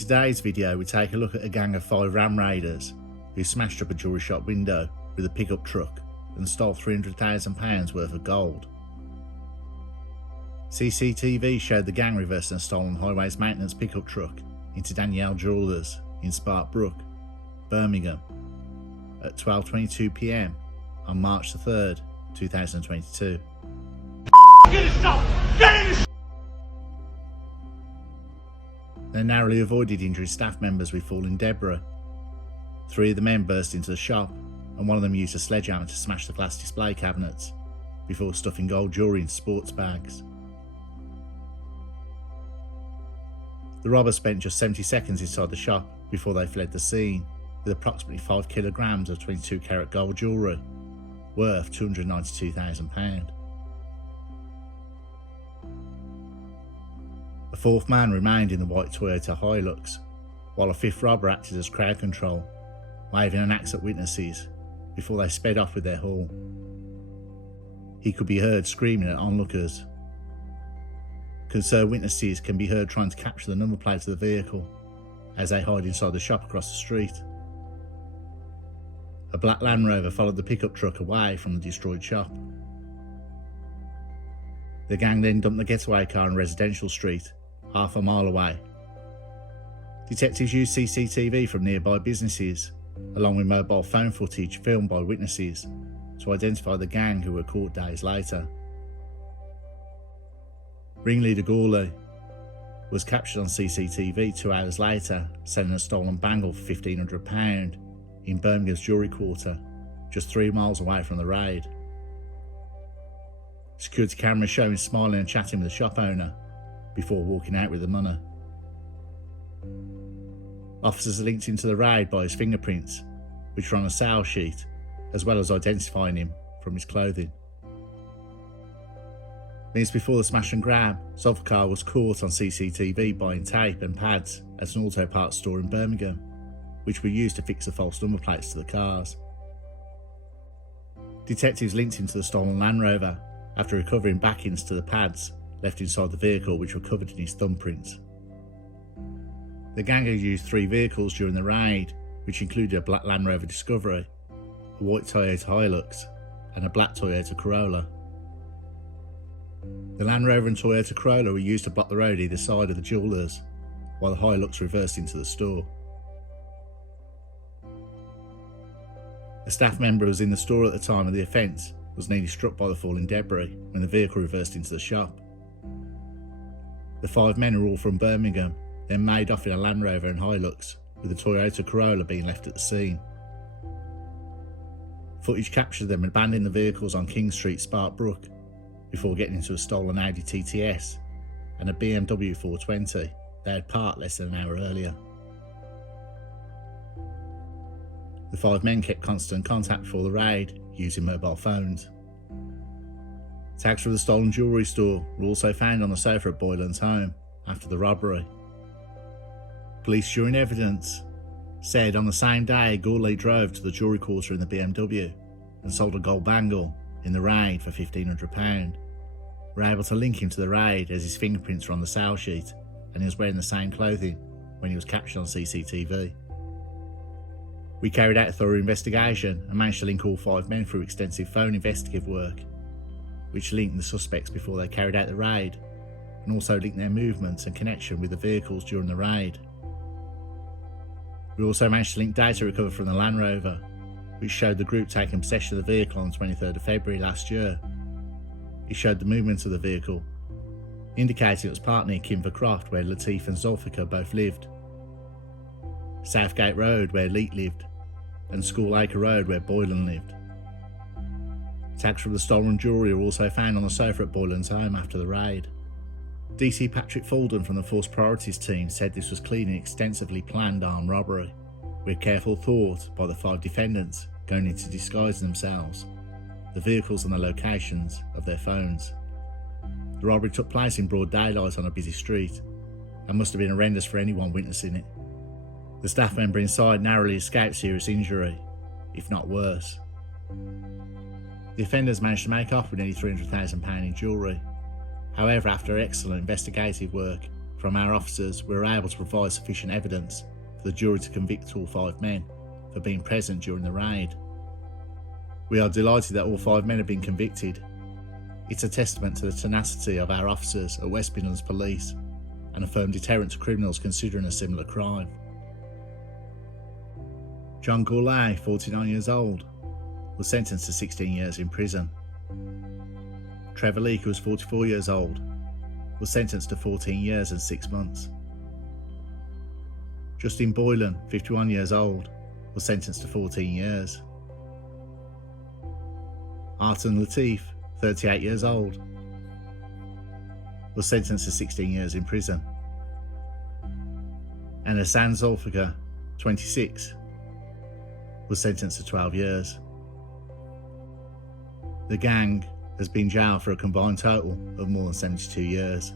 today's video, we take a look at a gang of 5 ram raiders who smashed up a jewellery shop window with a pickup truck and stole £300,000 worth of gold. CCTV showed the gang reversing a stolen highways maintenance pickup truck into Danyaal Jewellers in Spark Brook, Birmingham at 12:22 PM on March 3rd, 2022. They narrowly avoided injuring staff members with falling debris. 3 of the men burst into the shop and one of them used a sledgehammer to smash the glass display cabinets before stuffing gold jewellery into sports bags. The robbers spent just 70 seconds inside the shop before they fled the scene with approximately 5 kilograms of 22 carat gold jewellery worth £292,000. A 4th man remained in the white Toyota Hilux, while a 5th robber acted as crowd control, waving an axe at witnesses before they sped off with their haul. He could be heard screaming at onlookers. Concerned witnesses can be heard trying to capture the number plate of the vehicle as they hide inside the shop across the street. A black Land Rover followed the pickup truck away from the destroyed shop. The gang then dumped the getaway car on Residential Street, half a mile away. Detectives used CCTV from nearby businesses, along with mobile phone footage filmed by witnesses, to identify the gang who were caught days later. Ringleader Gourlay was captured on CCTV 2 hours later, selling a stolen bangle for £1,500 in Birmingham's jewellery quarter, just 3 miles away from the raid. Security cameras show him smiling and chatting with the shop owner before walking out with the money. Officers linked into the raid by his fingerprints, which were on a sale sheet, as well as identifying him from his clothing. Minutes before the smash and grab, Zulfiqar was caught on CCTV buying tape and pads at an auto parts store in Birmingham, which were used to fix the false number plates to the cars. Detectives linked into the stolen Land Rover after recovering backings to the pads left inside the vehicle, which were covered in his thumbprints. The gang had used 3 vehicles during the raid, which included a black Land Rover Discovery, a white Toyota Hilux and a black Toyota Corolla. The Land Rover and Toyota Corolla were used to block the road either side of the jewellers, while the Hilux reversed into the store. A staff member who was in the store at the time of the offence was nearly struck by the falling debris when the vehicle reversed into the shop. The 5 men were all from Birmingham, then made off in a Land Rover and Hilux, with the Toyota Corolla being left at the scene. Footage captured them abandoning the vehicles on King Street, Spark Brook, before getting into a stolen Audi TTS and a BMW 420 they had parked less than an hour earlier. The 5 men kept constant contact before the raid, using mobile phones. Tags from the stolen jewellery store were also found on the sofa at Boylan's home after the robbery. Police during evidence said on the same day Gourlay drove to the jewellery quarter in the BMW and sold a gold bangle in the raid for £1,500. Were able to link him to the raid as his fingerprints were on the sale sheet and he was wearing the same clothing when he was captured on CCTV. We carried out a thorough investigation and managed to link all 5 men through extensive phone investigative work, which linked the suspects before they carried out the raid and also linked their movements and connection with the vehicles during the raid. We also managed to link data recovered from the Land Rover, which showed the group taking possession of the vehicle on the 23rd of February last year. It showed the movement of the vehicle, indicating it was parked near Kinver Croft, where Latif and Zulfiqar both lived, Southgate Road, where Leek lived, and Schoolacre Road, where Boylan lived. Tags from the stolen jewellery were also found on the sofa at Boylan's home after the raid. DC Patrick Fulden from the Force Priorities team said this was clearly an extensively planned armed robbery, with careful thought by the 5 defendants going into disguising themselves, the vehicles and the locations of their phones. The robbery took place in broad daylight on a busy street and must have been horrendous for anyone witnessing it. The staff member inside narrowly escaped serious injury, if not worse. The offenders managed to make off with nearly £300,000 in jewellery. However, after excellent investigative work, from our officers, we were able to provide sufficient evidence for the jury to convict all 5 men for being present during the raid. We are delighted that all 5 men have been convicted. It's a testament to the tenacity of our officers at West Midlands Police and a firm deterrent to criminals considering a similar crime. John Gourlay, 49 years old, was sentenced to 16 years in prison. Trevor Leek, who was 44 years old, was sentenced to 14 years and 6 months. Justin Boylan, 51 years old, was sentenced to 14 years. Arfan Latif, 38 years old, was sentenced to 16 years in prison. And Hassan Zulfiqar, 26, was sentenced to 12 years. The gang has been jailed for a combined total of more than 72 years.